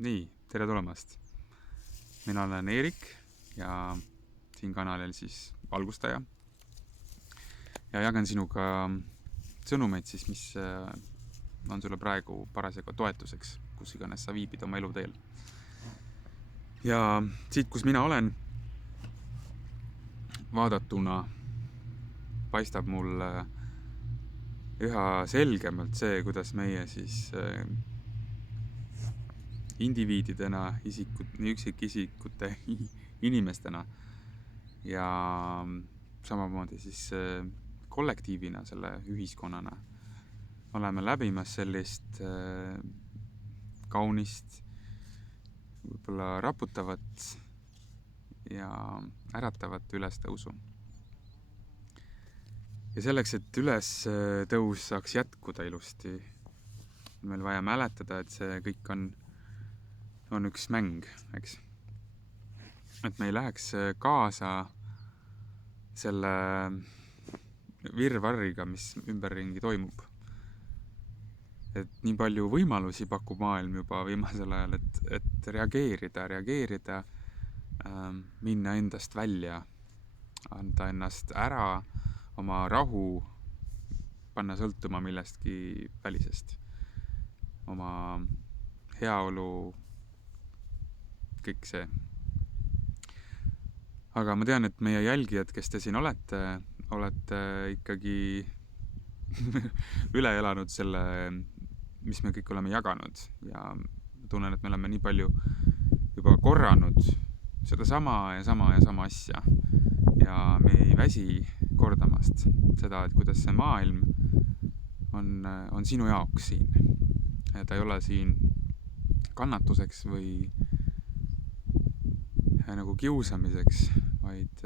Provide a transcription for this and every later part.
Nii, tere tulemast. Mina olen Eerik ja siin kanalil siis valgustaja. Ja jagan sinuga sõnumeid siis, mis on sulle praegu parasjagu toetuseks, kus iganes sa viibid oma eluteel. Ja siit, kus mina olen, vaadatuna paistab mul üha selgemalt see, kuidas meie siis indiviididena, üksikisikute inimestena ja samamoodi siis kollektiivina, selle ühiskonnana oleme läbimas sellist kaunist, võib-olla raputavat ja äratavat ülestõusu. Ja selleks, et ülestõus saaks jätkuda ilusti, on meil vaja mäletada, et see kõik on üks mäng, eks. Et me ei läheks kaasa selle virvarriga, mis ümberringi toimub. Et nii palju võimalusi pakub maailm juba viimasel ajal, et reageerida, minna endast välja, anda ennast ära, oma rahu, panna sõltuma millestki välisest, oma heaolu, kõik see. Aga ma tean, et meie jälgijad, kes te siin olete ikkagi üle elanud selle, mis me kõik oleme jaganud ja tunnen, et me oleme nii palju juba korranud seda sama asja ja me ei väsi kordamast seda, et kuidas see maailm on sinu jaoks siin. Ta ei ole siin kannatuseks või nagu kiusamiseks, vaid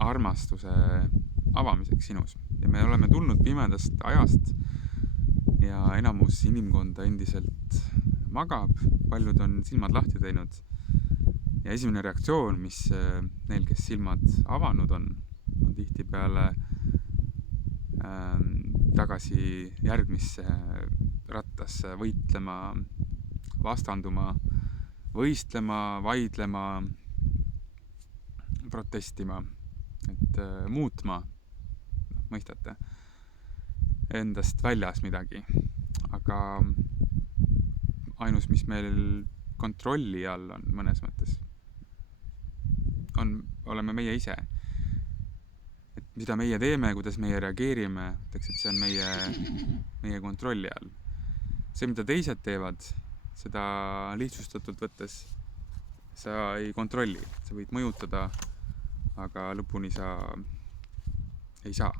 armastuse avamiseks sinus. Ja me oleme tulnud pimedast ajast ja enamus inimkonda endiselt magab, paljud on silmad lahti teinud. Ja esimene reaktsioon, mis neil, kes silmad avanud on tihtipeale tagasi järgmisse rattasse võitlema, vastanduma, võistlema, vaidlema, protestima, et muutma, mõistate, endast väljas midagi. Aga ainus, mis meil kontrolli all on mõnes mõttes, oleme meie ise. Et mida meie teeme, kuidas meie reageerime, et see on meie kontrolli all. See, mida teised teevad, seda lihtsustatult võttes sa ei kontrolli. Sa võid mõjutada, aga lõpuni sa ei saa.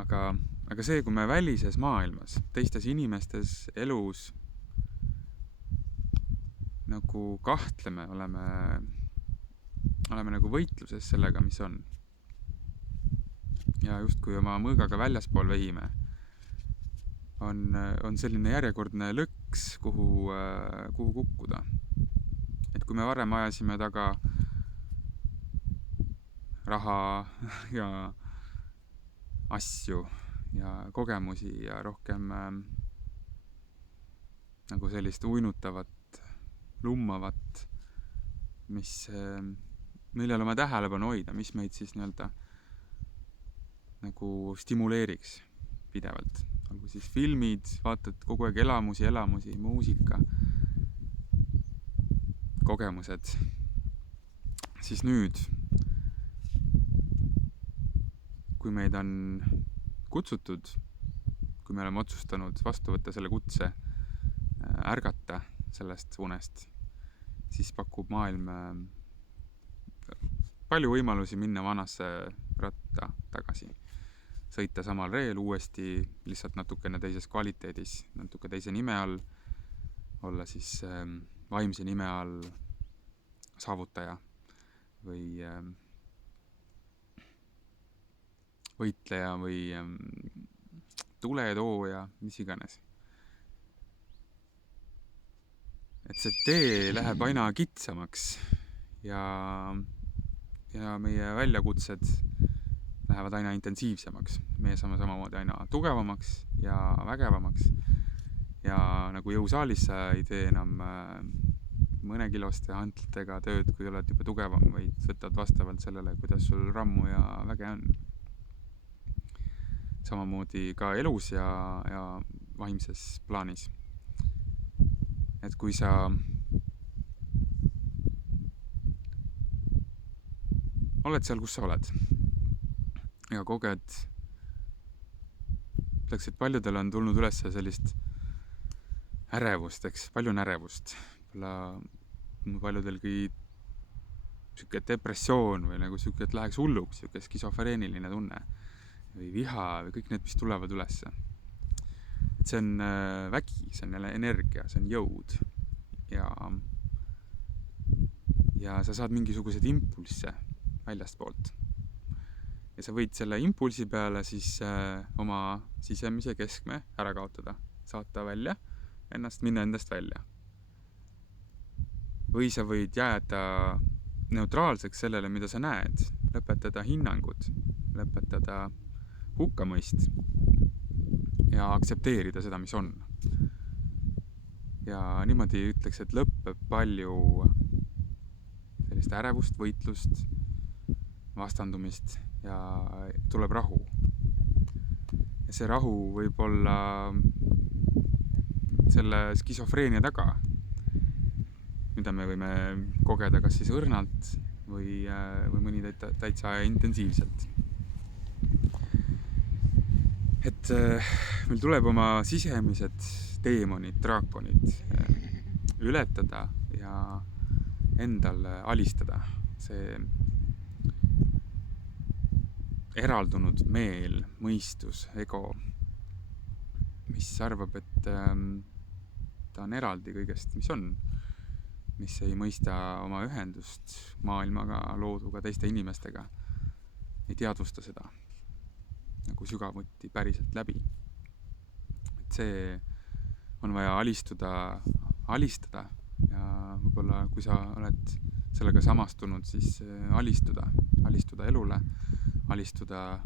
Aga see, kui me välises maailmas, teistes inimestes elus nagu kahtleme, oleme nagu võitluses sellega, mis on. Ja just kui oma mõõgaga väljaspool vehime, on selline järjekordne lõks, kuhu kukkuda. Et kui me varem ajasime taga raha ja asju ja kogemusi ja rohkem nagu sellist uinutavat, lummavat, millel oma tähelepanu hoida, mis meid siis nagu stimuleeriks pidevalt. Olgu siis filmid, vaatad kogu aeg elamusi, muusika, kogemused. Siis nüüd, kui meid on kutsutud, kui me oleme otsustanud vastu võtta selle kutse, ärgata sellest unest, siis pakub maailm palju võimalusi minna vanasse ratta tagasi. Sõita samal reel uuesti, lihtsalt natukene teises kvaliteedis, natuke teise nime all, olla siis vaimse nime all saavutaja või võitleja või tuletooja, mis iganes. Et see tee läheb aina kitsamaks ja meie väljakutsed lähevad aina intensiivsemaks. Meie saame samamoodi aina tugevamaks ja vägevamaks ja nagu jõusaalis sa ei tee enam mõnekiloste hantlitega tööd, kui oled juba tugevam, vaid võtad vastavalt sellele, kuidas sul rammu ja väge on. Samamoodi ka elus ja vaimses plaanis. Et kui sa oled seal, kus sa oled ja koged, ütleks, et paljudel on tulnud üles sellist ärevust, palju on ärevust. Paljudelgi siuke depressioon või nagu siuke, et läheks hulluks, siuke skisofreeniline tunne või viha või kõik need, mis tulevad üles. Et see on vägi, see on jälle energia, see on jõud ja sa saad mingisugused impulsse väljast poolt. Ja sa võid selle impulsi peale siis oma sisemise keskme ära kaotada, saata välja ennast, minna endast välja. Või sa võid jääda neutraalseks sellele, mida sa näed, lõpetada hinnangud, lõpetada hukkamõist ja aktsepteerida seda, mis on. Ja niimoodi ütleks, et lõpeb palju sellist ärevust, võitlust, vastandumist ja tuleb rahu. Ja see rahu võib olla selle skisofreenia taga, mida me võime kogeda kas siis õrnalt või mõni täitsa intensiivselt. Et meil tuleb oma sisemised teemonid, draakonid ületada ja endal alistada. See eraldunud meel, mõistus, ego, mis arvab, et ta on eraldi kõigest, mis on, mis ei mõista oma ühendust maailmaga, looduga, teiste inimestega, ei teadvusta seda nagu sügavuti päriselt läbi. Et see on vaja alistada ja võib-olla kui sa oled sellega samastunud, siis alistuda elule, alistuda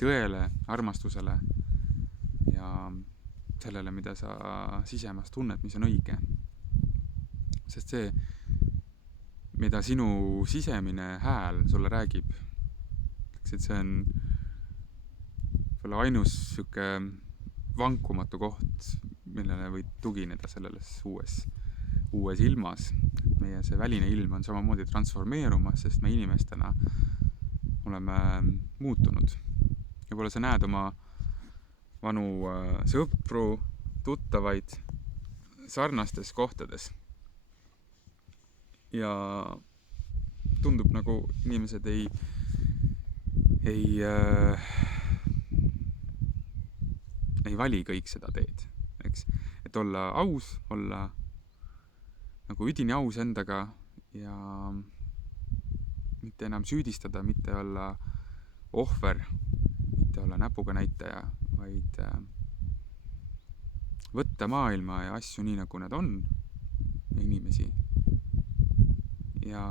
tõele, armastusele ja sellele, mida sa sisemas tunned, mis on õige. Sest see, mida sinu sisemine hääl sulle räägib, et see on ainus siuke vankumatu koht, millele võid tugineda selles uues ilmas. Meie see väline ilm on samamoodi transformeerumas, sest me inimestena oleme muutunud. Ja võib-olla sa näed oma vanu sõpru, tuttavaid sarnastes kohtades. Ja tundub nagu inimesed ei vali kõik seda teed, eks? Et olla aus, olla nagu üdini aus endaga ja mitte enam süüdistada, mitte olla ohver, mitte olla näpuga näitaja, vaid võtta maailma ja asju nii, nagu nad on, ja inimesi. Ja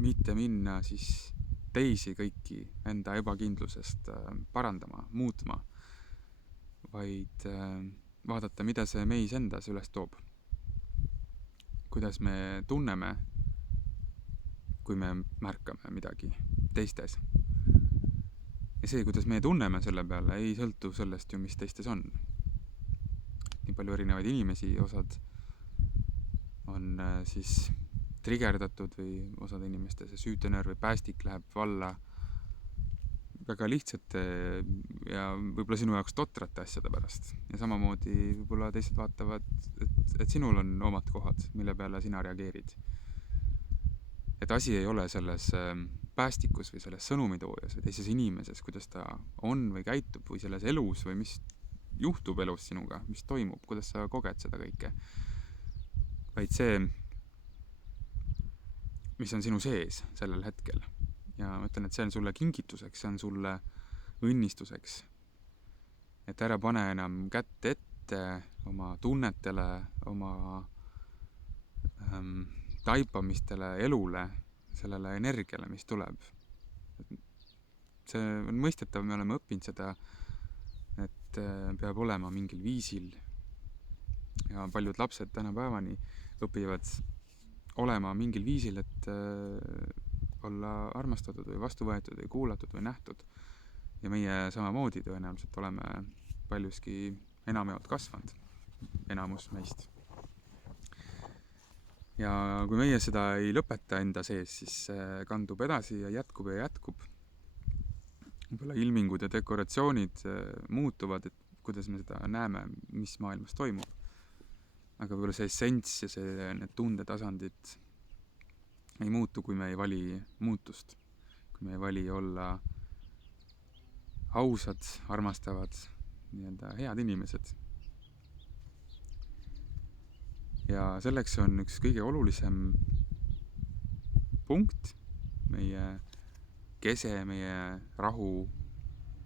mitte minna siis teisi kõiki enda ebakindlusest parandama, muutma, vaid vaadata, mida see meis endas üles toob. Kuidas me tunneme, kui me märkame midagi teistes. Ja see, kuidas me tunneme selle peale, ei sõltu sellest ju, mis teistes on. Nii palju erinevaid inimesi, osad on siis trigerdatud või osad inimeste see süütenöör või päästik läheb valla väga lihtsate ja võib-olla sinu jaoks totrate asjade pärast. Ja samamoodi võib-olla teised vaatavad, et sinul on omad kohad, mille peale sina reageerid. Et asi ei ole selles päästikus või selles sõnumitoojas või teises inimeses, kuidas ta on või käitub või selles elus või mis juhtub elus sinuga, mis toimub, kuidas sa koged seda kõike. Vaid see, mis on sinu sees sellel hetkel. Ja ma ütlen, et see on sulle kingituseks, see on sulle õnnistuseks. Et ära pane enam kätt ette oma tunnetele, oma taipamistele, elule, sellele energiale, mis tuleb. See on mõistetav, me oleme õppinud seda, et peab olema mingil viisil ja paljud lapsed tänapäevani õpivad olema mingil viisil, et olla armastatud või vastu võetud või kuulatud või nähtud. Ja meie samamoodi tõenäoliselt oleme paljuski enamjaolt kasvanud, enamus meist. Ja kui meie seda ei lõpeta enda sees, siis see kandub edasi ja jätkub ja jätkub. Võib-olla ilmingud ja dekoratsioonid muutuvad, et kuidas me seda näeme, mis maailmas toimub. Aga võib-olla see essents ja need tundetasandid ei muutu, kui me ei vali muutust. Kui me ei vali olla ausad, armastavad, head inimesed. Ja selleks on üks kõige olulisem punkt, meie kese, meie rahu,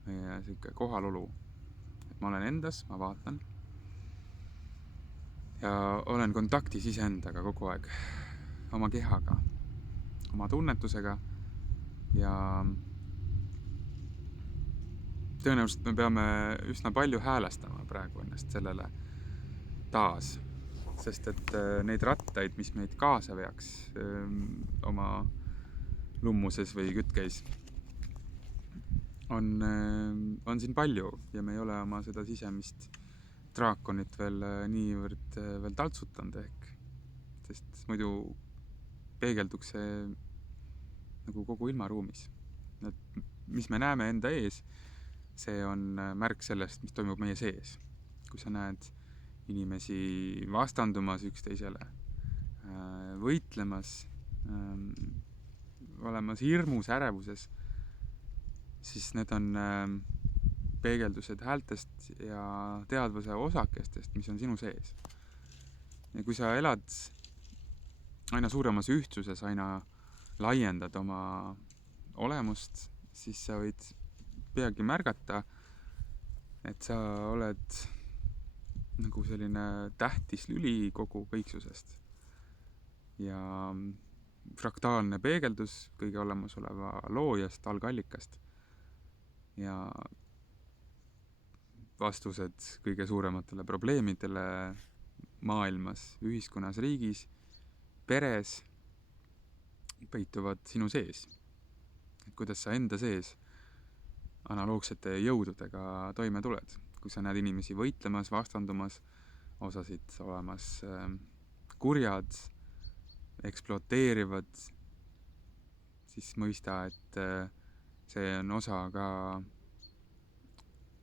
meie kohalolu. Et ma olen endas, ma vaatan ja olen kontaktis iseendaga kogu aeg, oma kehaga, oma tunnetusega ja tõenäoliselt me peame üsna palju häälestama praegu ennast sellele taas, sest et neid rattaid, mis meid kaasa veaks oma lummuses või kütkeis, on siin palju ja me ei ole oma seda sisemist draakonit veel niivõrd veel taltsutanud ehk, sest muidu peegelduks see nagu kogu ilmaruumis. Et mis me näeme enda ees, see on märk sellest, mis toimub meie sees. Kui sa näed inimesi vastandumas üksteisele, võitlemas, olemas hirmus, ärevuses, siis need on peegeldused häältest ja teadvuse osakestest, mis on sinu sees. Ja kui sa elad aina suuremas ühtsuses, aina laiendad oma olemust, siis sa võid peagi märgata, et sa oled nagu selline tähtis lüli kogu kõiksusest. Ja fraktaalne peegeldus kõige olemasoleva loojast, algallikast. Ja vastused kõige suurematele probleemidele maailmas, ühiskonnas, riigis, peres peituvad sinu sees. Et kuidas sa enda sees analoogsete jõududega toime tuled. Kui sa näed inimesi võitlemas, vastandumas, osasid olemas kurjad, ekspluateerivad, siis mõista, et see on osa ka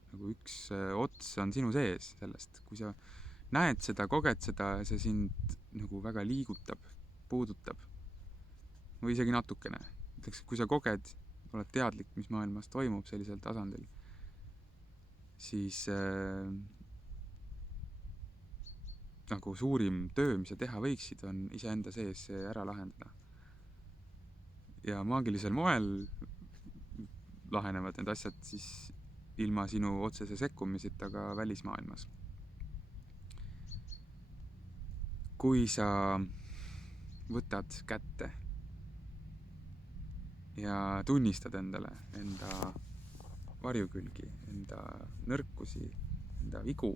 nagu üks ots on sinu sees sellest. Kui sa näed seda, koged seda, see sind nagu väga liigutab, puudutab või isegi natukene. Ütleks, kui sa koged, oled teadlik, mis maailmas toimub sellisel tasandil, siis nagu suurim töö, mis sa teha võiksid, on iseenda sees see ära lahendada. Ja maagilisel moel lahenevad need asjad siis ilma sinu otsese sekkumiseta ka välismaailmas. Kui sa võtad kätte ja tunnistad endale enda varjukülgi, enda nõrkusi, enda vigu,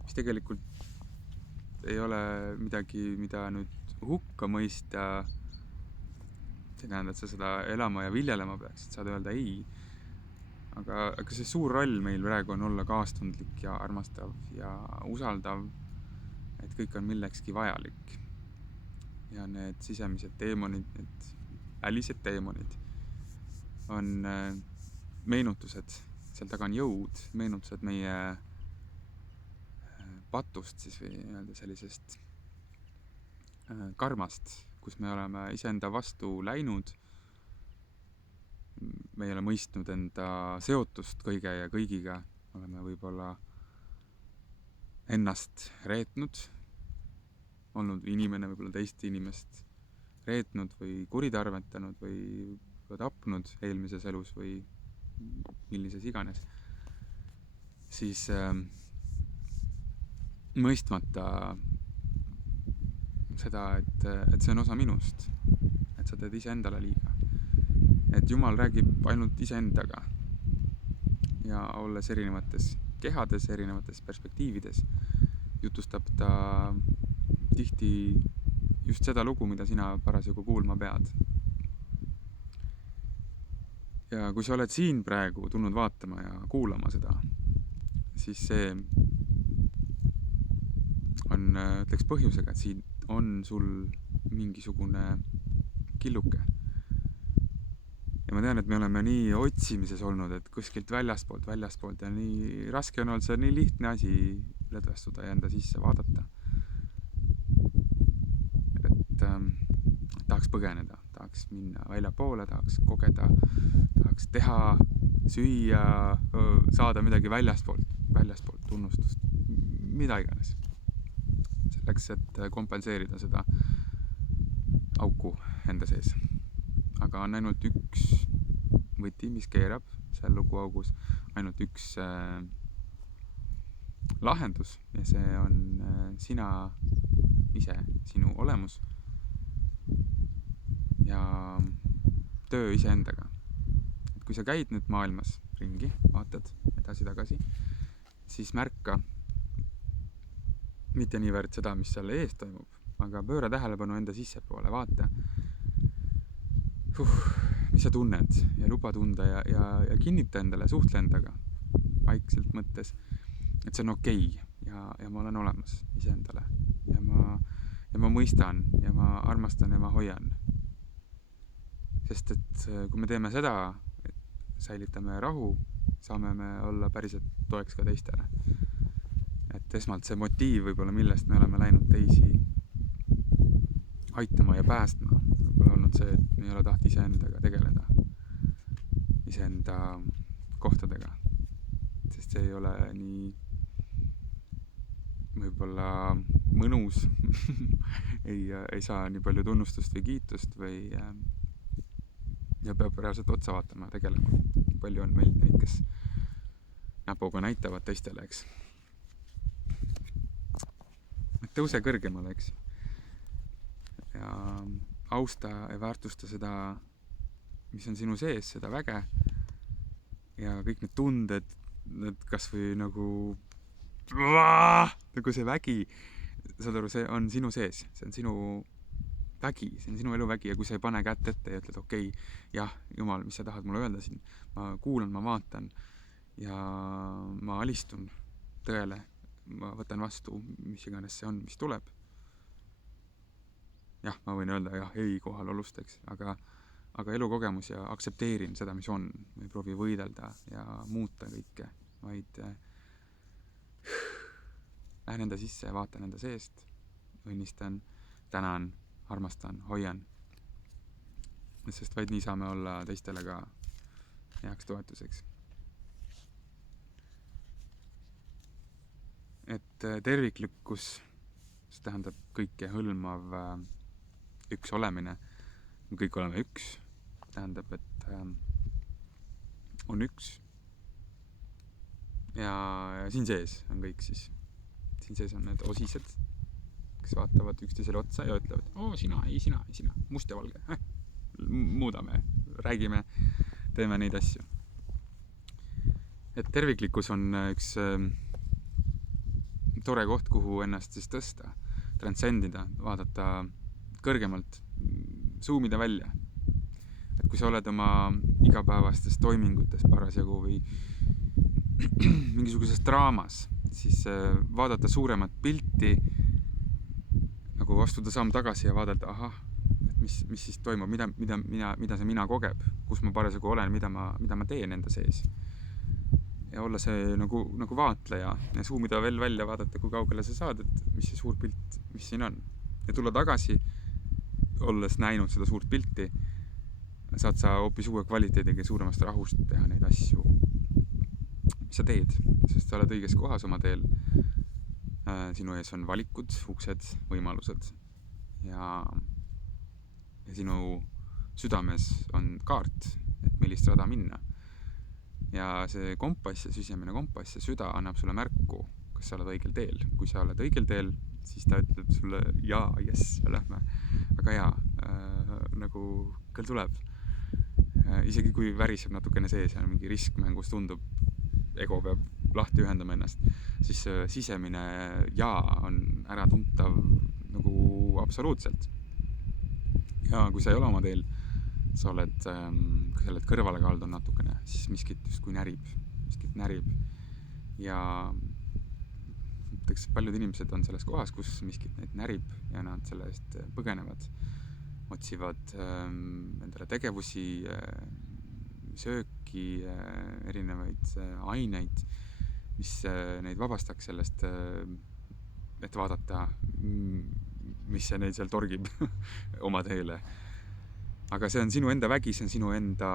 mis tegelikult ei ole midagi, mida nüüd hukka mõista, see tähendab, et sa seda elama ja viljelema peaksid, saad öelda ei. Aga see suur roll meil praegu on olla kaastundlik ja armastav ja usaldav, et kõik on millekski vajalik. Ja need sisemised teemonid, need välised teemonid on meenutused, seal taga on jõud, meenutused meie patust siis või sellisest karmast, kus me oleme iseenda vastu läinud. Me ei ole mõistnud enda seotust kõige ja kõigiga, oleme võib-olla ennast reetnud, olnud inimene võib-olla teist inimest reetnud või kuritarvetanud või tapnud eelmises elus või millises iganes, siis mõistmata seda, et see on osa minust, et sa teed iseendale liiga. Et Jumal räägib ainult iseendaga ja olles erinevates kehades, erinevates perspektiivides, jutustab ta tihti just seda lugu, mida sina parasjagu kuulma pead. Ja kui sa oled siin praegu tulnud vaatama ja kuulama seda, siis see on, ütleks põhjusega, et siin on sul mingisugune killuke. Ja ma tean, et me oleme nii otsimises olnud, et kuskilt väljaspoolt ja nii raske on olnud, see on nii lihtne asi lõdvestuda ja enda sisse vaadata. Et tahaks põgeneda, tahaks minna väljapoole, tahaks kogeda, tahaks teha, süüa, saada midagi väljaspoolt tunnustust, mida iganes. Selleks, et kompenseerida seda auku enda sees. Aga on ainult üks võti, mis keerab seal lugu augus, ainult üks lahendus ja see on sina ise, sinu olemus ja töö iseendaga. Et kui sa käid nüüd maailmas ringi, vaatad edasi-tagasi, siis märka mitte niivõrd seda, mis seal ees toimub, aga pööra tähelepanu enda sissepoole, vaata, mis sa tunned ja luba tunda ja kinnita endale, suhtle endaga vaikselt mõttes, et see on okei ja ma olen olemas iseendale ja ma mõistan ja ma armastan ja ma hoian. Sest et kui me teeme seda, et säilitame rahu, saame me olla päriselt toeks ka teistele. Et esmalt see motiiv võib-olla, millest me oleme läinud teisi aitama ja päästma, võib-olla olnud see, et me ei ole taht iseendaga tegeleda, iseenda kohtadega, sest see ei ole nii võib-olla mõnus ei saa nii palju tunnustust või kiitust või ja peab reaalselt otsa vaatama ja tegelema. Palju on meil neid, kes näpuga näitavad teistele, eks. Tõuse kõrgemale, eks. Ja austa ja väärtusta seda, mis on sinu sees, seda väge ja kõik need tunded, need kas või nagu see vägi, saad aru, see on sinu sees, see on sinu vägi, see on sinu elu vägi ja kui sa ei pane kätt ette ja ütled, okei, jah, jumal, mis sa tahad mulle öelda siin, ma kuulan, ma vaatan ja ma alistun tõele, ma võtan vastu, mis iganes see on, mis tuleb. Jah, ma võin öelda jah, ei kohalolust, eks, aga elukogemus ja aksepteerin seda, mis on. Ma ei proovi võidelda ja muuta kõike, vaid lähen enda sisse ja vaatan enda seest, õnnistan, tänan, armastan, hoian. Sest vaid nii saame olla teistele ka heaks toetuseks. Et terviklikkus, see tähendab kõike hõlmav üks olemine, kõik oleme üks, tähendab, et on üks ja siin sees on kõik siis. Siin sees on need osised, kes vaatavad üksteisele otsa ja ütlevad, sina, ei sina, must ja valge, muudame, räägime, teeme neid asju. Et terviklikkus on üks tore koht, kuhu ennast siis tõsta, transcendida, vaadata kõrgemalt, zoomida välja. Et kui sa oled oma igapäevastes toimingutes parasjagu või mingisuguses draamas, siis vaadata suuremat pilti, nagu astuda samm tagasi ja vaadata, et mis siis toimub, mida see mina kogeb, kus ma parasjagu olen, mida ma teen enda sees. Ja olla see nagu vaatleja ja zoomida veel välja, vaadata, kui kaugele sa saad, et mis see suur pilt, mis siin on. Ja tulla tagasi, olles näinud seda suurt pilti, saad sa hoopis uue kvaliteediga ja suuremast rahust teha neid asju, mis sa teed, sest sa oled õiges kohas oma teel. Sinu ees on valikud, uksed, võimalused ja sinu südames on kaart, et millist rada minna. Ja see kompass ja sisemine kompass ja süda annab sulle märku, kas sa oled õigel teel. Kui sa oled õigel teel, siis ta ütleb sulle, jess, lähme. Aga nagu küll tuleb. Isegi kui väriseb natukene sees ja mingi risk mängus tundub, ego peab lahti ühendama ennast, siis sisemine jaa on äratuntav nagu absoluutselt. Ja kui sa ei ole oma teel, kui sa oled kõrvale kaldunud natukene, siis miskit justkui närib. Ja mõtleks, paljud inimesed on selles kohas, kus miskit neid närib ja nad selle eest põgenevad, otsivad endale tegevusi, sööki, erinevaid aineid, mis neid vabastaks sellest, et vaadata, mis see neid seal torgib oma teele. Aga see on sinu enda vägi, see on sinu enda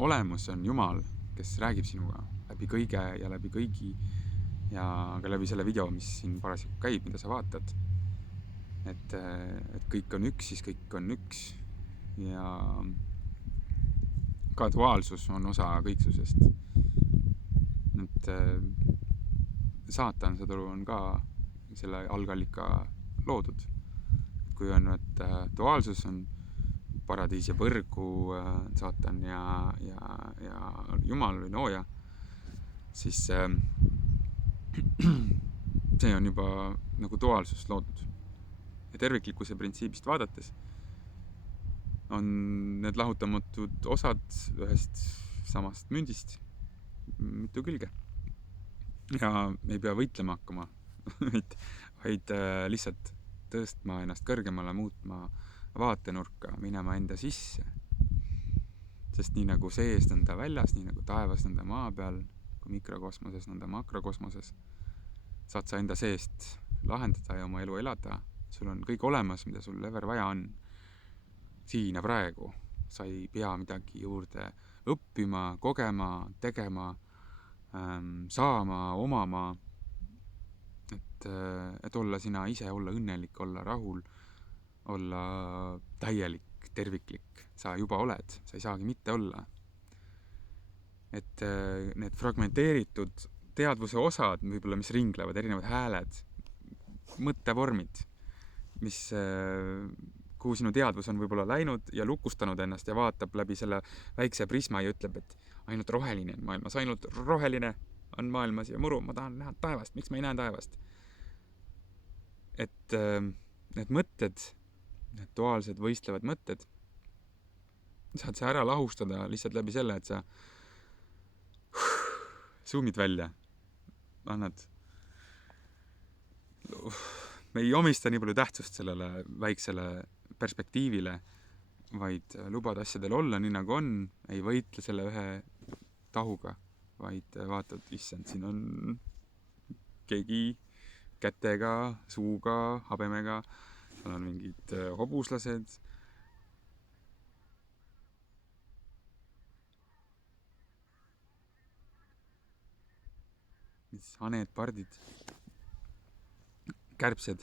olemus, on Jumal, kes räägib sinuga läbi kõige ja läbi kõigi ja ka läbi selle video, mis siin parasjagu käib, mida sa vaatad. Et kõik on üks, siis kõik on üks ja ka duaalsus on osa kõiksusest. Et saatan, saad aru, on ka selle algallika loodud. Kui on, et duaalsus on paradiis ja põrgu, saatan ja Jumal või nooja, siis see on juba nagu duaalsus loodud. Ja terviklikkuse printsiibist vaadates on need lahutamatud osad ühest samast mündist mitu külge. Ja ei pea võitlema hakkama, vaid lihtsalt tõstma ennast kõrgemale, muutma vaatenurka, minema enda sisse. Sest nii nagu sees nõnda väljas, nii nagu taevas nõnda maa peal, kui mikrokosmoses nõnda makrokosmoses, saad sa enda seest lahendada ja oma elu elada. Sul on kõik olemas, mida sul ever vaja on. Siin ja praegu sa ei pea midagi juurde õppima, kogema, tegema, saama, omama, et olla sina ise, olla õnnelik, olla rahul, olla täielik, terviklik. Sa juba oled, sa ei saagi mitte olla. Et need fragmenteeritud teadvuse osad, võib-olla mis ringlevad, erinevad hääled, mõttevormid, kuhu sinu teadvus on võib-olla läinud ja lukustanud ennast ja vaatab läbi selle väikse prisma ja ütleb, et ainult roheline on maailmas, ainult roheline on maailmas ja muru, ma tahan näha taevast, miks ma ei näe taevast? Et need mõtted, need duaalsed võistlevad mõtted, saad sa ära lahustada lihtsalt läbi selle, et sa zoomid välja, annad. Me ei omista nii palju tähtsust sellele väiksele perspektiivile, vaid lubad asjadel olla nii nagu on, ei võitle selle ühe tahuga, vaid vaatad, issand, siin on keegi kätega, suuga, habemega, seal on mingid hobuslased. Haned, pardid, kärbsed.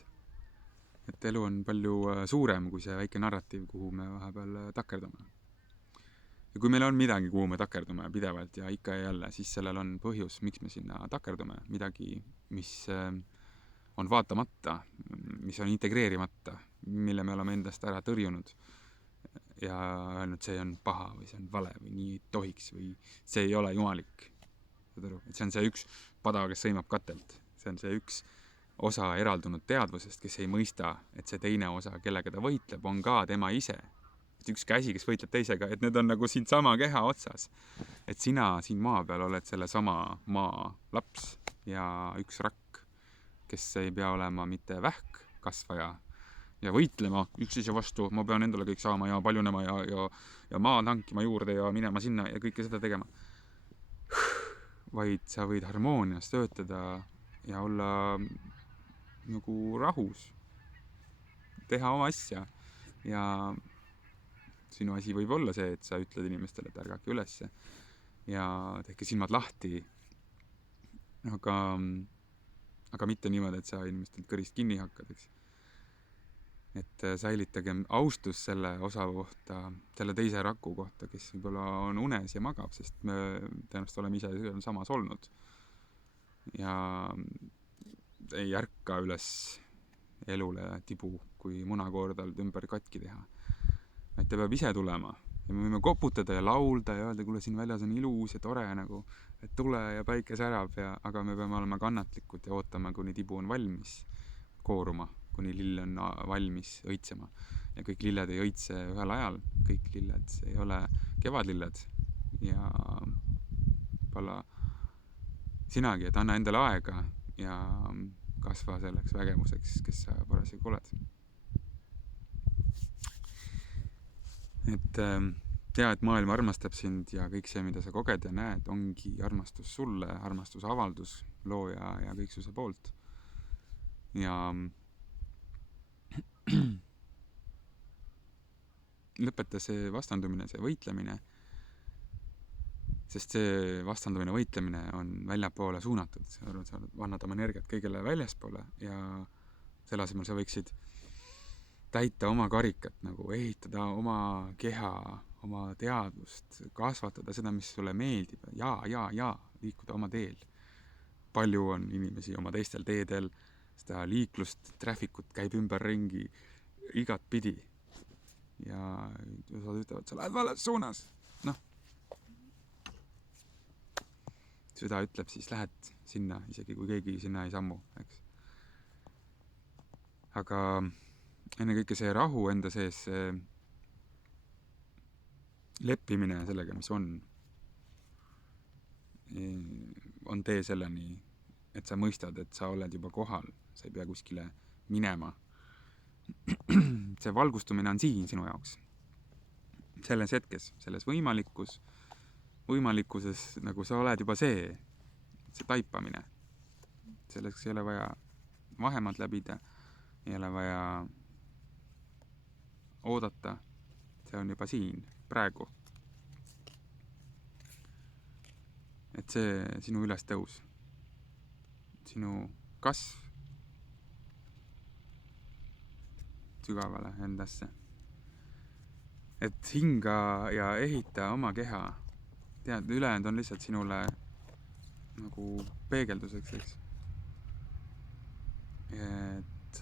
Et elu on palju suurem kui see väike narratiiv, kuhu me vahepeal takerdume. Ja kui meil on midagi, kuhu me takerdume pidevalt ja ikka ja jälle, siis sellel on põhjus, miks me sinna takerdume. Midagi, mis on vaatamata, mis on integreerimata, mille me oleme endast ära tõrjunud ja öelnud, see on paha või see on vale või nii ei tohiks või see ei ole jumalik. Et see on see üks pada, kes sõimab katelt. See on see üks osa eraldunud teadvusest, kes ei mõista, et see teine osa, kellega ta võitleb, on ka tema ise. Et üks käsi, kes võitleb teisega, et need on nagu siin sama keha otsas. Et sina siin maa peal oled selle sama maa laps ja üks rakk, kes ei pea olema mitte vähk kasvaja ja võitlema üksteise vastu, ma pean endale kõik saama ja paljunema ja maa tankima juurde ja minema sinna ja kõike seda tegema. Vaid sa võid harmoonias töötada ja olla nagu rahus, teha oma asja ja sinu asi võib olla see, et sa ütled inimestele, et ärgake ülesse ja tehke silmad lahti, aga mitte niimoodi, et sa inimestelt kõrist kinni hakkad, eks. Et säilitagem austus selle osa kohta, selle teise raku kohta, kes võib-olla on unes ja magab, sest me tõenäoliselt oleme ise samas olnud ja ei ärka üles elule tibu, kui munakoordalt ümber katki teha. Et ta peab ise tulema ja me võime koputada ja laulda ja öelda, kuule, siin väljas on ilus ja tore nagu, et tule ja päike särab aga me peame olema kannatlikud ja ootama, kuni tibu on valmis kooruma, kuni lill on valmis õitsema. Ja kõik lilled ei õitse ühel ajal, kõik lilled ei ole kevadlilled ja pala sinagi, et anna endale aega ja kasva selleks vägemuseks, kes sa parasjagu oled. Et tea, et maailm armastab sind ja kõik see, mida sa koged ja näed, ongi armastus sulle, armastusavaldus looja ja kõiksuse poolt. Ja lõpeta see vastandumine, see võitlemine, sest see vastandumine, võitlemine on väljapoole suunatud. Sa annad oma energiat kõigele väljaspoole ja selle asemel sa võiksid täita oma karikat, nagu ehitada oma keha, oma teadvust, kasvatada seda, mis sulle meeldib ja liikuda oma teel. Palju on inimesi oma teistel teedel, seda liiklust, traffikut käib ümber ringi igat pidi ja osad ütlevad, sa lähed vales suunas. Süda ütleb, siis lähed sinna, isegi kui keegi sinna ei sammu, eks. Aga ennekõike see rahu enda sees, leppimine sellega, mis on tee selleni, et sa mõistad, et sa oled juba kohal, sa ei pea kuskile minema. See valgustumine on siin sinu jaoks. Selles hetkes, selles võimalikkuses, nagu sa oled juba see taipamine. Selleks ei ole vaja vahemaad läbida, ei ole vaja oodata, see on juba siin, praegu. Et see sinu ülestõus, sinu kasv sügavale endasse. Et hinga ja ehita oma keha, tead, ülejäänud on lihtsalt sinule nagu peegelduseks, eks. Et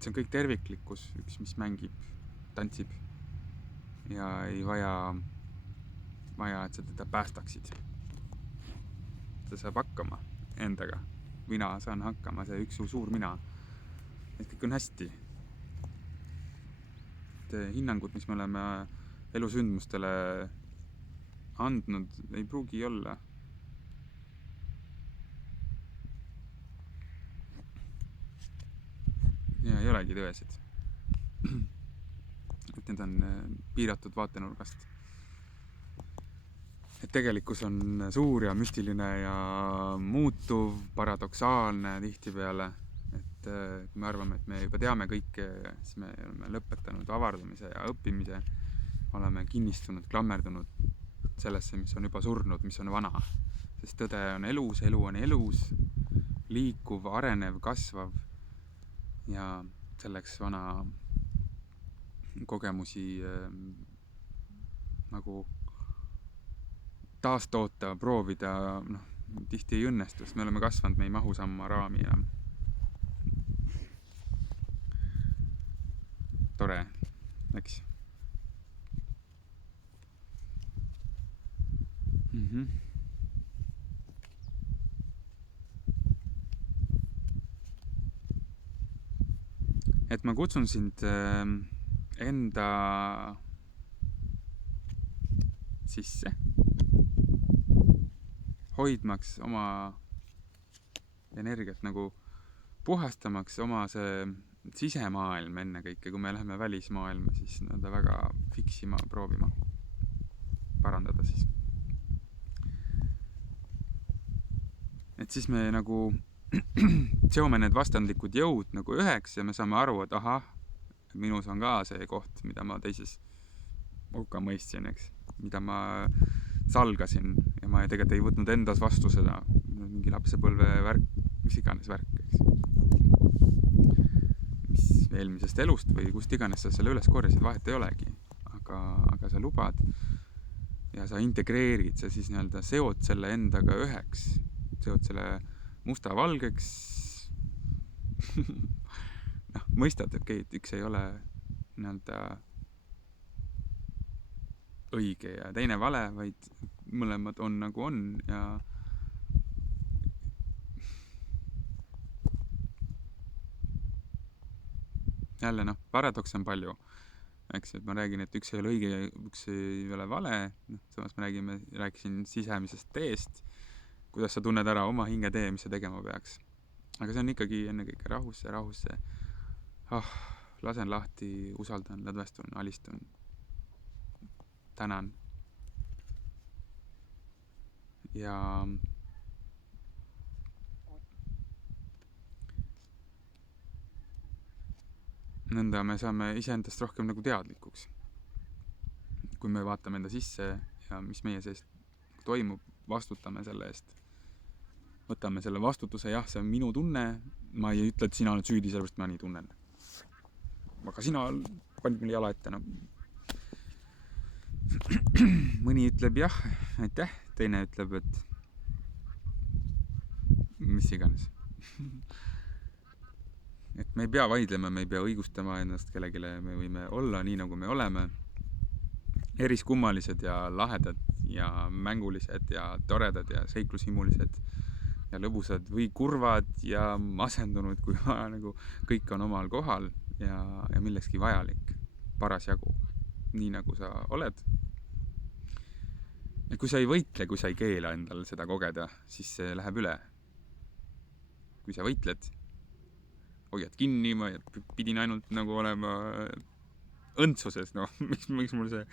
see on kõik terviklikkus, üks, mis mängib, tantsib ja ei vaja, et sa teda päästaksid. Ta saab hakkama endaga. Mina saan hakkama, see üks suur mina. Et kõik on hästi. Hinnangud, mis me oleme elusündmustele andnud, ei pruugi olla. Ja ei olegi tõesid. Et need on piiratud vaatenurgast. Et tegelikkus on suur ja müstiline ja muutuv, paradoksaalne tihtipeale. Et me arvame, et me juba teame kõike, siis me oleme lõpetanud avardamise ja õppimise, oleme kinnistunud, klammerdunud sellesse, mis on juba surnud, mis on vana. Sest tõde on elus, elu on elus, liikuv, arenev, kasvav ja selleks vana kogemusi nagu taastoota, proovida, tihti ei õnnestu, sest me oleme kasvanud, me ei mahu samma raami enam. Tore, eks? Et ma kutsun sind enda sisse, hoidmaks oma energiat, nagu puhastamaks oma see sisemaailm enne kõike, kui me läheme välismaailma, siis nõnda väga fiksima, proovima parandada siis. Et siis me nagu seome need vastandlikud jõud nagu üheks ja me saame aru, et ahah, minus on ka see koht, mida ma teises hukka mõistsin, eks, mida ma salgasin ja ma tegelikult ei võtnud endas vastu seda mingi lapsepõlve värk, mis iganes värk, eks. Mis eelmisest elust või kust iganes sa selle üles korjasid, vahet ei olegi, aga sa lubad ja sa integreerid, sa siis nii-öelda seod selle endaga üheks, seod selle musta valgeks. Mõistad, et üks ei ole nii-öelda õige ja teine vale, vaid mõlemad on nagu on ja jälle paradoks on palju, eks, et ma räägin, et üks ei ole õige ja üks ei ole vale, samas me rääkisin sisemisest teest, kuidas sa tunned ära oma hinge tee, mis sa tegema peaks. Aga see on ikkagi ennekõike rahusse, lasen lahti, usaldan, lõdvestun, alistun, tänan. Ja nõnda me saame iseendast rohkem nagu teadlikuks. Kui me vaatame enda sisse ja mis meie sees toimub, vastutame selle eest. Võtame selle vastutuse, jah, see on minu tunne, ma ei ütle, et sina oled süüdi, sellepärast ma nii tunnen. Aga sina panid mulle jala ette, mõni ütleb jah, aitäh, teine ütleb, et mis iganes. Et me ei pea vaidlema, me ei pea õigustama ennast kellegile, me võime olla nii, nagu me oleme. Eriskummalised ja lahedad ja mängulised ja toredad ja seiklushimulised ja lõbusad või kurvad ja masendunud, kui nagu kõik on omal kohal ja millekski vajalik, parasjagu, nii nagu sa oled. Ja kui sa ei võitle, kui sa ei keela endal seda kogeda, siis see läheb üle. Kui sa võitled, hoiad kinni, ma pidin ainult nagu olema õndsuses, miks mul see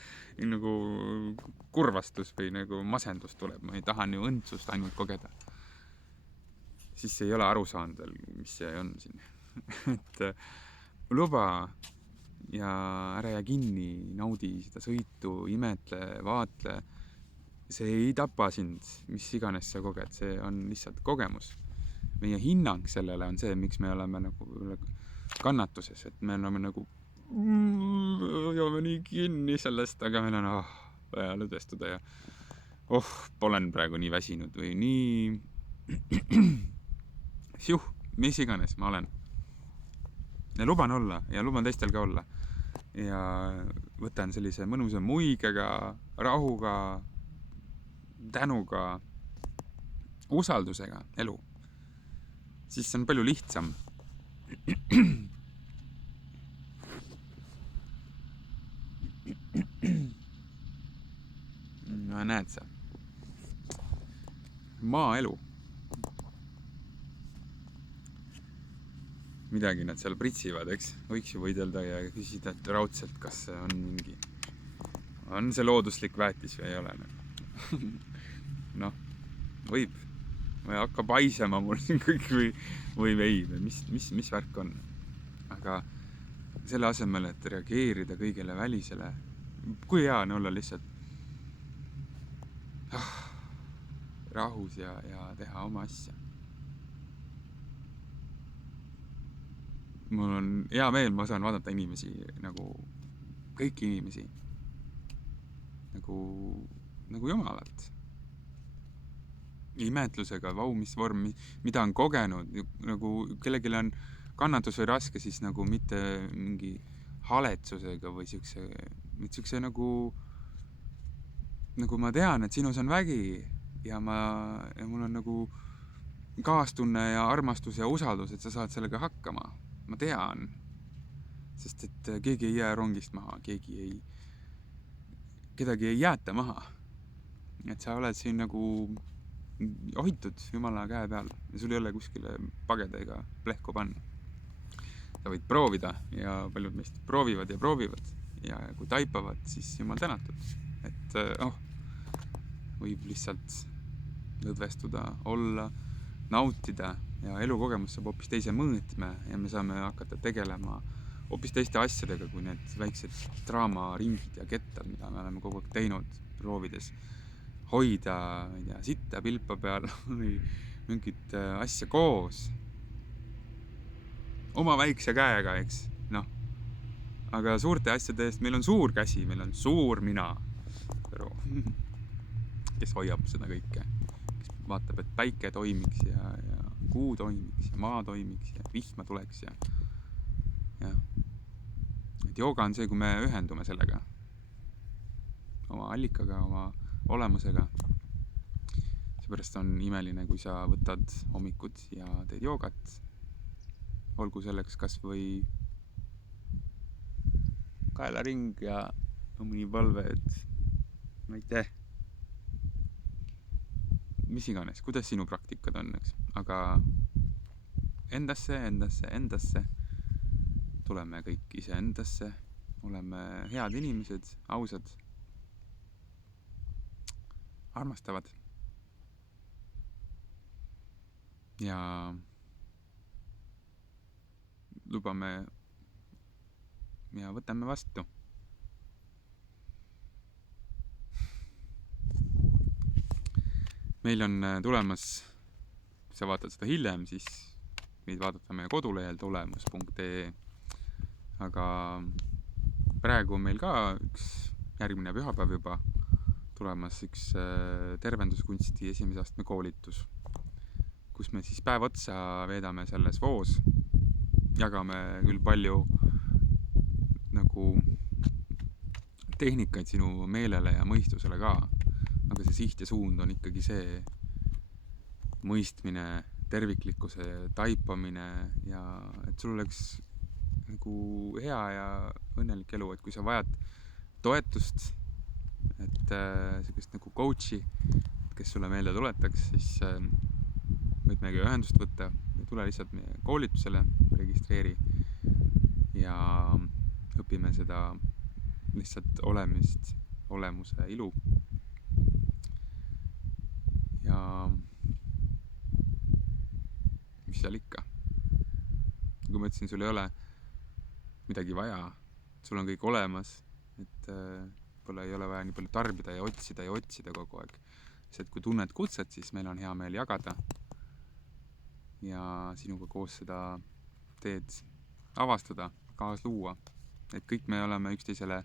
nagu kurvastus või nagu masendus tuleb, ma ei taha nii õndsust ainult kogeda. Siis ei ole aru saanud veel, mis see on siin. Et luba ja ära jää kinni, naudi seda sõitu, imetle, vaatle. See ei tapa sind, mis iganes sa koged, see on lihtsalt kogemus. Meie hinnang sellele on see, miks me oleme nagu kannatuses, et me oleme nagu joome nii kinni sellest, aga meil on vaja lõdvestuda ja polen praegu nii väsinud või nii mis iganes ma olen. Ja luban olla ja luban teistel ka olla. Ja võtan sellise mõnusa muigega, rahuga, tänuga, usaldusega elu. Siis on palju lihtsam. No näed sa. Maaelu. Midagi nad seal pritsivad, eks? Võiks ju võidelda ja küsida raudselt, kas see on mingi... On see looduslik väetis või ei ole? Võib. Või hakkab haisema mul siin kõik või ei. Mis värk on? Aga selle asemel, et reageerida kõigele välisele, kui hea on olla lihtsalt rahus ja teha oma asja. Mul on hea meel, ma saan vaadata inimesi, nagu kõiki inimesi, nagu jumalat. Imetlusega, mis vorm, mida on kogenud, nagu kellelgi on kannatus või raske, siis nagu mitte mingi haletsusega või siukse nagu ma tean, et sinus on vägi ja mul on nagu kaastunne ja armastus ja usaldus, et sa saad sellega hakkama. Ma tean, sest et keegi ei jää rongist maha, kedagi ei jäeta maha. Et sa oled siin nagu ohitud Jumala käe peal ja sul ei ole kuskile pageda ega plehku panna. Sa võid proovida ja paljud meist proovivad ja kui taipavad, siis Jumal tänatud. Et võib lihtsalt lõdvestuda, olla, nautida ja elukogemus saab hoopis teise mõõtme ja me saame hakata tegelema hoopis teiste asjadega kui need väiksed draamaringid ja kettad, mida me oleme kogu aeg teinud, proovides hoida, sitta pilpa peal või mingit asja koos. Oma väikse käega, eks, Aga suurte asjade eest meil on suur käsi, meil on suur mina, kes hoiab seda kõike, kes vaatab, et päike toimiks ja kuu toimiks ja maa toimiks ja vihma tuleks ja. Et jooga on see, kui me ühendume sellega. oma allikaga, oma olemusega. Seepärast on imeline, kui sa võtad hommikud ja teed joogat, olgu selleks kas või kaelaring ja mõni palve, et ma ei tea, mis iganes, kuidas sinu praktikad on, eks, aga endasse, tuleme kõik iseendasse, oleme head inimesed, ausad, armastavad ja lubame ja võtame vastu. Meil on tulemas, kui sa vaatad seda hiljem, siis meid vaadata meie kodulehel tulemus.ee. Aga praegu on meil ka üks järgmine pühapäev juba tulemas üks tervenduskunsti esimese astme koolitus, kus me siis päev otsa veedame selles voos, jagame küll palju nagu tehnikaid sinu meelele ja mõistusele ka, aga see siht ja suund on ikkagi see mõistmine, terviklikkuse taipamine ja et sul oleks nagu hea ja õnnelik elu, et kui sa vajad toetust, et sellist nagu coachi, kes sulle meelde tuletaks, siis võid meiega ühendust võtta või tule lihtsalt meie koolitusele, registreeri ja õpime seda lihtsalt olemist, olemuse ilu. Ja mis seal ikka? Kui ma ütlesin, sul ei ole midagi vaja, sul on kõik olemas, et pole ei ole vaja nii palju tarbida ja otsida kogu aeg. Sest kui tunned kutset, siis meil on hea meel jagada ja sinuga koos seda teed avastada, kaas luua. Et kõik me oleme üksteisele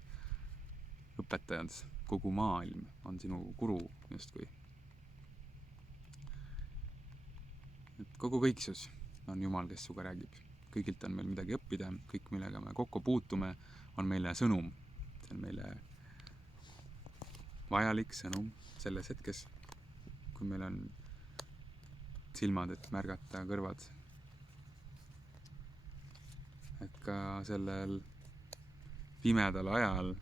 õpetajad, kogu maailm on sinu guru justkui. Et kogu kõiksus on Jumal, kes suga räägib. Kõigilt on meil midagi õppida, kõik, millega me kokku puutume, on meile sõnum. See on meile vajalik sõnum selles hetkes, kui meil on silmad, et märgata, kõrvad. Et ka sellel pimedal ajal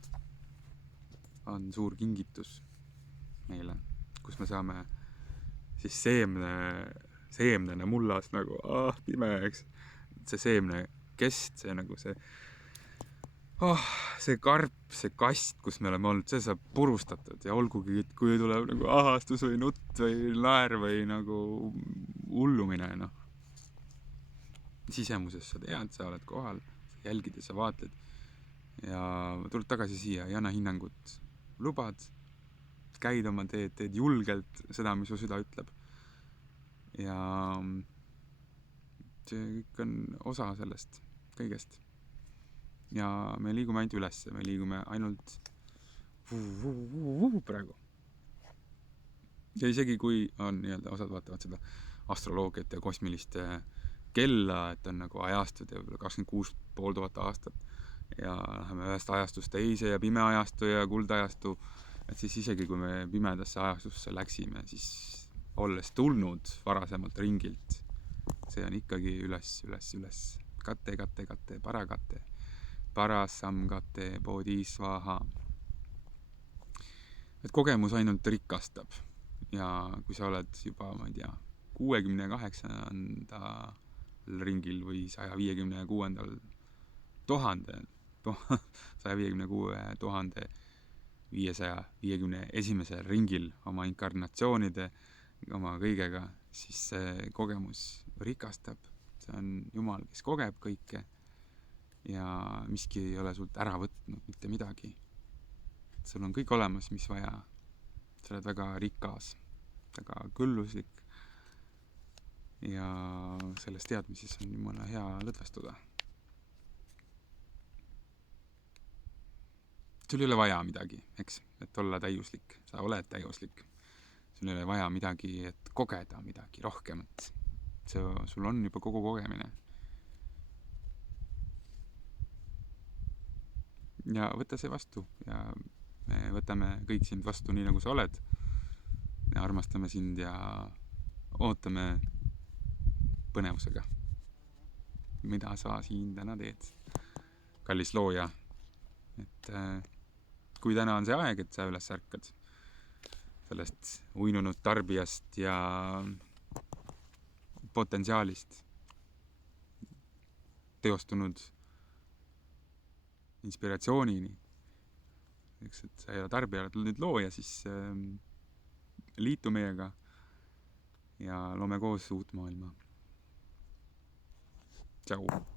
on suur kingitus meile, kus me saame siis seemnena mullas nagu pime, eks. See seemne kest, see nagu see karp, see kast, kus me oleme olnud, see saab purustatud ja olgugi, et kui tuleb nagu ahastus või nutt või naer või nagu hullumine, noh. Sisemuses sa tead, sa oled kohal, sa jälgid ja sa vaatled ja tuled tagasi siia, ei anna hinnangut. Lubad, käid oma teed julgelt seda, mis su süda ütleb. Ja see kõik on osa sellest kõigest. Ja me liigume ainult ülesse, me liigume ainult praegu. Ja isegi kui on osad vaatavad seda astroloogiat ja kosmilist kella, et on nagu ajastud ja 26,500 aastat ja läheme ühest ajastust teise ja pime ajastu ja kuldajastu, et siis isegi kui me pimedasse ajastusse läksime, siis olles tulnud varasemalt ringilt, see on ikkagi üles. Kate, parakate, parasamkate, bodhisvaha. Et kogemus ainult rikastab. Ja kui sa oled juba, ma ei tea, 68. ringil või 156. 551. ringil oma inkarnatsioonide, oma kõigega, siis see kogemus rikastab. See on Jumal, kes kogeb kõike ja miski ei ole sult ära võtnud mitte midagi. Sul on kõik olemas, mis vaja. Sa oled väga rikas, väga külluslik ja selles teadmises on Jumala hea lõdvestuda. Sul ei ole vaja midagi, eks, et olla täiuslik. Sa oled täiuslik. Sul ei ole vaja midagi, et kogeda midagi rohkemat. Sul on juba kogu kogemine. Ja võta see vastu ja me võtame kõik sind vastu nii, nagu sa oled. Me armastame sind ja ootame põnevusega, mida sa siin täna teed, kallis looja. Et kui täna on see aeg, et sa üles ärkad sellest uinunud tarbijast ja potentsiaalist teostunud inspiratsioonini, eks, et sa ei ole tarbija, oled nüüd looja, siis liitu meiega ja loome koos uut maailma. Tšau!